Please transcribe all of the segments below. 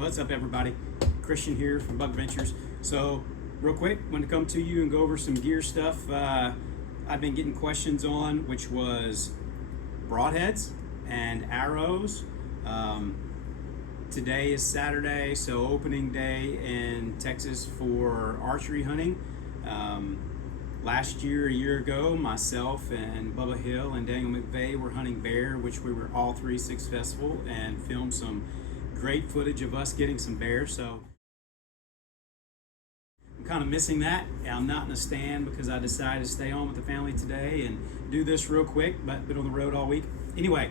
What's up, everybody? Christian here from Bug Ventures. So, real quick, want to come to you and go over some gear stuff I've been getting questions on, which was broadheads and arrows. Today is Saturday, so opening day in Texas for archery hunting. Last year, a year ago, myself and Bubba Hill and Daniel McVeigh were hunting bear, which we were all three successful, and filmed some great footage of us getting some bear. So I'm kind of missing that. I'm not in the stand because I decided to stay home with the family today and do this real quick, but been on the road all week. Anyway,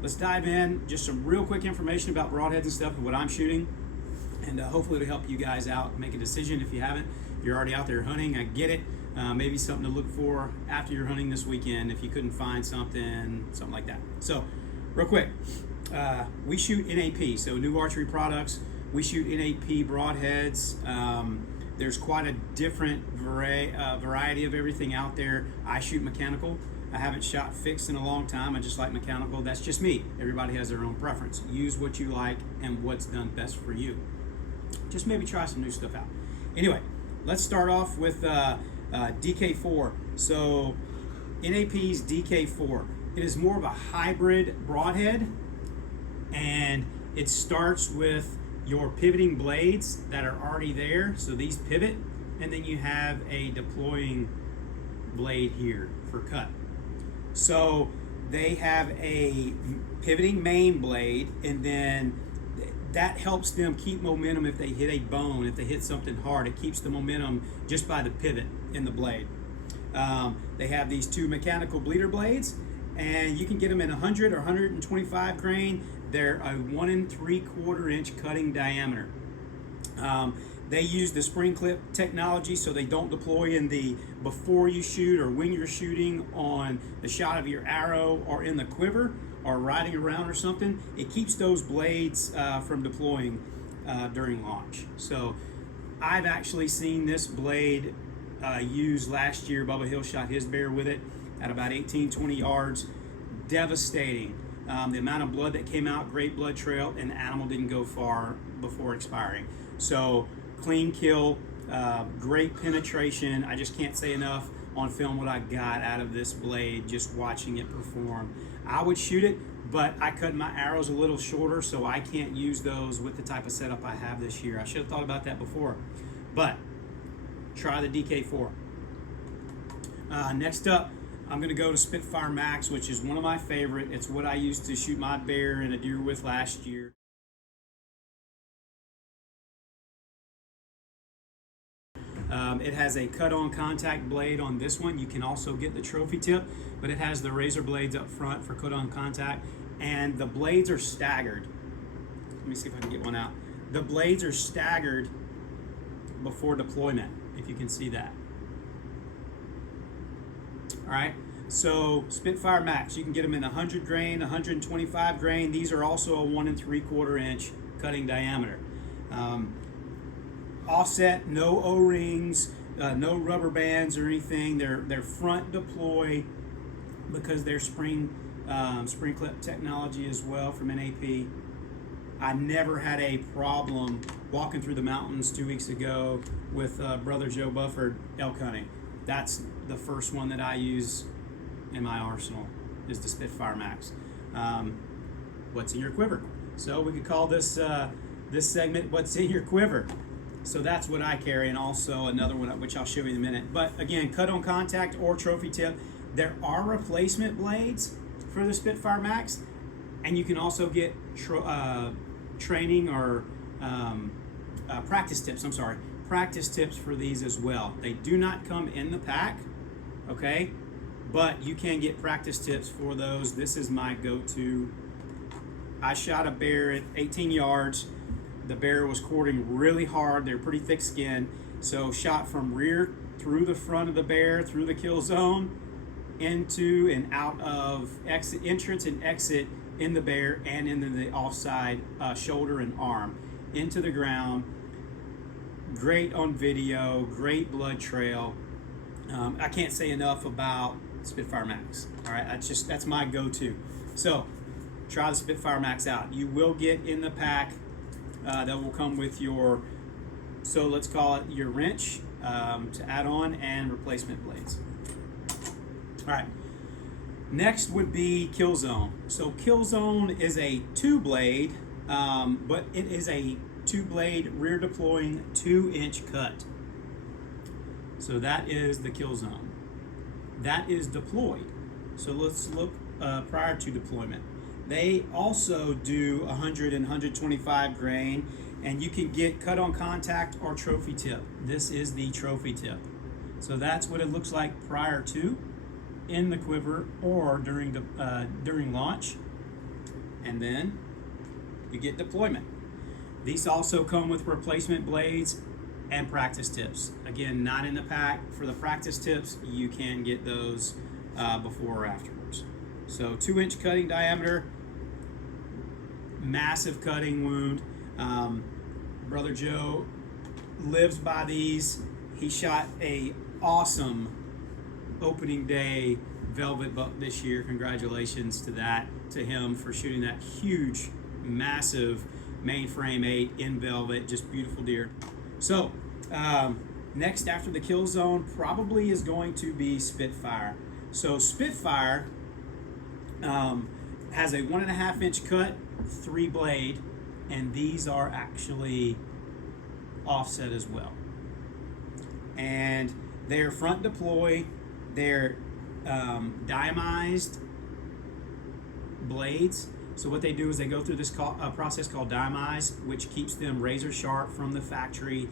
let's dive in. Just some real quick information about broadheads and stuff and what I'm shooting, and hopefully it'll help you guys out make a decision. If you haven't, you're already out there hunting, I get it. Maybe something to look for after you're hunting this weekend if you couldn't find something like that. So, real quick, we shoot NAP, so New Archery Products. We shoot NAP broadheads. There's quite a different variety of everything out there. I shoot mechanical. I haven't shot fixed in a long time. I just like mechanical. That's just me. Everybody has their own preference. Use what you like and what's done best for you. Just maybe try some new stuff out. Anyway, let's start off with DK4. So NAP's DK4. It is more of a hybrid broadhead, and it starts with your pivoting blades that are already there. So these pivot, and then you have a deploying blade here for cut. So they have a pivoting main blade, and then that helps them keep momentum if they hit a bone, if they hit something hard. It keeps the momentum just by the pivot in the blade. They have these two mechanical bleeder blades, and you can get them in 100 or 125 grain. They're a 1 3/4 inch cutting diameter. They use the spring clip technology, so they don't deploy in the before you shoot or when you're shooting on the shot of your arrow or in the quiver or riding around or something. It keeps those blades from deploying during launch. So I've actually seen this blade used last year. Bubba Hill shot his bear with it at about 18-20 yards. Devastating. The amount of blood that came out, great blood trail, and the animal didn't go far before expiring. So clean kill, great penetration. I just can't say enough on film what I got out of this blade just watching it perform. I would shoot it, but I cut my arrows a little shorter, so I can't use those with the type of setup I have this year. I should have thought about that before, but try the DK4. Next up, I'm going to go to Spitfire Max, which is one of my favorite. It's what I used to shoot my bear and a deer with last year. It has a cut-on contact blade on this one. You can also get the trophy tip, but it has the razor blades up front for cut-on contact, and the blades are staggered. Let me see if I can get one out. The blades are staggered before deployment, if you can see that. All right, so Spitfire Max, you can get them in 100 grain, 125 grain. These are also a 1 3/4 inch cutting diameter. Offset, no O-rings, no rubber bands or anything. They're front deploy because they're spring clip technology as well from NAP. I never had a problem walking through the mountains 2 weeks ago with brother Joe Bufford elk hunting. That's the first one that I use in my arsenal, is the Spitfire Max. What's in your quiver? So we could call this this segment, what's in your quiver? So that's what I carry, and also another one which I'll show you in a minute. But again, cut on contact or trophy tip. There are replacement blades for the Spitfire Max, and you can also get training or practice tips. I'm sorry, practice tips for these as well. They do not come in the pack, okay? But you can get practice tips for those. This is my go-to. I shot a bear at 18 yards. The bear was quartering really hard. They're pretty thick skin. So shot from rear through the front of the bear, through the kill zone, into and out of entrance and exit in the bear and into the offside shoulder and arm, into the ground. Great on video, great blood trail. I can't say enough about Spitfire Max. All right, that's my go-to. So try the Spitfire Max out. You will get in the pack that will come with your, so let's call it your wrench to add on, and replacement blades. All right. Next would be kill zone. So kill zone is a 2-blade, but it is a 2-blade rear deploying 2-inch cut. So that is the kill zone. That is deployed. So let's look prior to deployment. They also do 100 and 125 grain, and you can get cut on contact or trophy tip. This is the trophy tip. So that's what it looks like prior to, in the quiver, or during launch, and then you get deployment. These also come with replacement blades and practice tips. Again, not in the pack. For the practice tips, you can get those before or afterwards. So 2-inch cutting diameter, massive cutting wound. Brother Joe lives by these. He shot a awesome opening day velvet buck this year. Congratulations to him for shooting that huge, massive mainframe 8 in velvet. Just beautiful deer. So next after the kill zone probably is going to be Spitfire. So Spitfire has a 1.5-inch cut, 3-blade, and these are actually offset as well. And they're front deploy. They're diamized blades. So what they do is they go through this process called diamize, which keeps them razor sharp from the factory.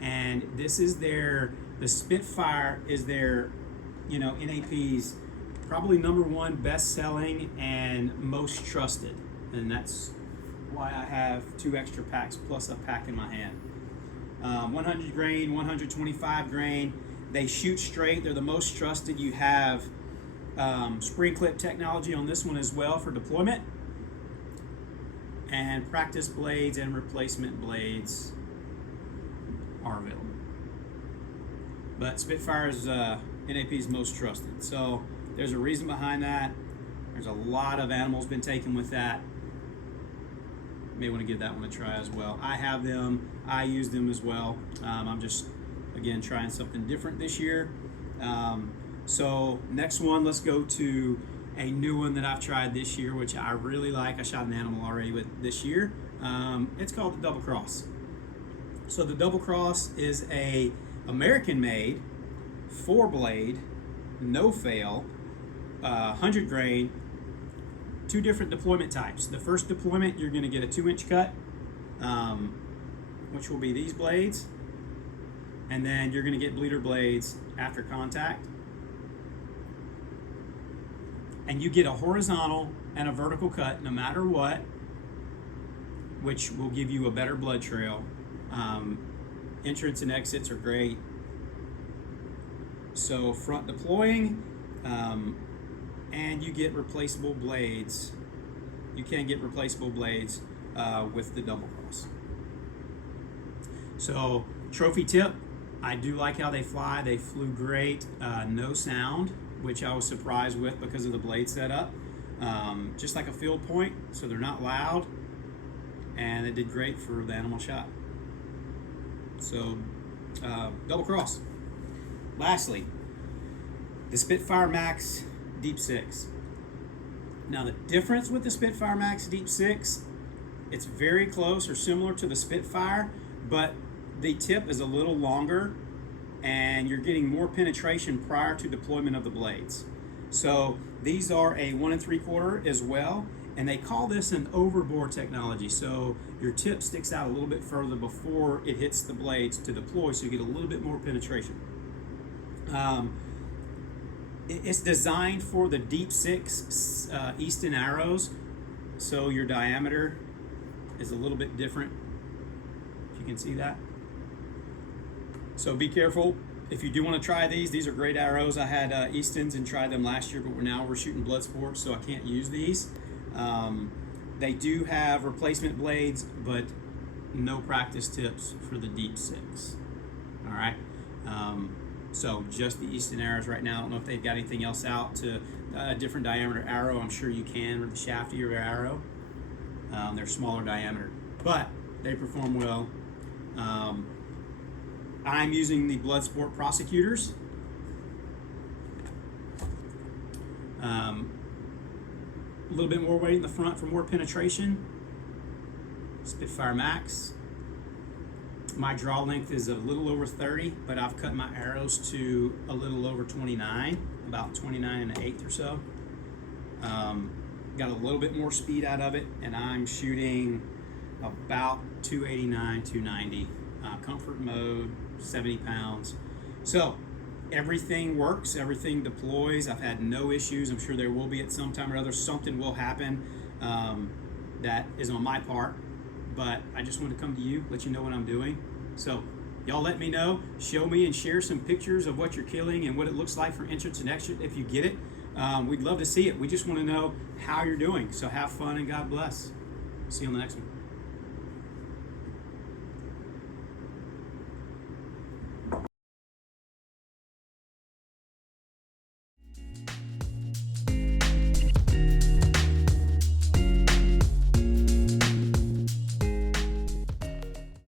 And this is the Spitfire is their, NAP's probably #1 best-selling and most trusted. And that's why I have 2 extra packs plus a pack in my hand. 100 grain, 125 grain. They shoot straight. They're the most trusted. You have spring clip technology on this one as well for deployment. And practice blades and replacement blades are available. But Spitfire is NAP's most trusted. So there's a reason behind that. There's a lot of animals been taken with that. May want to give that one a try as well. I have them. I use them as well. I'm just, again, trying something different this year. So next one, let's go to a new one that I've tried this year, which I really like. I shot an animal already with this year. It's called the Double Cross. So the Double Cross is a American-made 4-blade, no fail, 100 grain, 2 different deployment types. The first deployment, you're going to get a 2-inch cut, which will be these blades, and then you're going to get bleeder blades after contact. And you get a horizontal and a vertical cut no matter what, which will give you a better blood trail. Entrance and exits are great. So front deploying, and you get replaceable blades. You can get replaceable blades with the Double Cross. So trophy tip, I do like how they fly. They flew great, no sound, which I was surprised with because of the blade setup. Just like a field point, so they're not loud, and they did great for the animal shot. So Double Cross. Lastly, the Spitfire Max Deep 6. Now the difference with the Spitfire Max Deep 6, it's very close or similar to the Spitfire, but the tip is a little longer and you're getting more penetration prior to deployment of the blades. So these are a 1 3/4 as well, and they call this an overbore technology. So your tip sticks out a little bit further before it hits the blades to deploy, so you get a little bit more penetration. It's designed for the Deep 6 Easton arrows, so your diameter is a little bit different, if you can see that. So be careful if you do want to try these. These are great arrows. I had Eastons and tried them last year, but we're shooting blood sports, so I can't use these. They do have replacement blades, but no practice tips for the Deep 6. All right. So just the Easton arrows right now. I don't know if they've got anything else out to a different diameter arrow. I'm sure you can with the shaft of your arrow. They're smaller diameter. But They perform well. I'm using the Bloodsport Prosecutors. A little bit more weight in the front for more penetration. Spitfire Max. My draw length is a little over 30, but I've cut my arrows to a little over 29, about 29 and an eighth or so. Got a little bit more speed out of it, and I'm shooting about 289, 290. Comfort mode, 70 pounds. So everything works, everything deploys. I've had no issues. I'm sure there will be at some time or other. Something will happen that is on my part, but I just want to come to you, let you know what I'm doing. So y'all let me know, show me and share some pictures of what you're killing and what it looks like for entrance and exit if you get it. We'd love to see it. We just want to know how you're doing. So have fun and God bless. See you on the next one.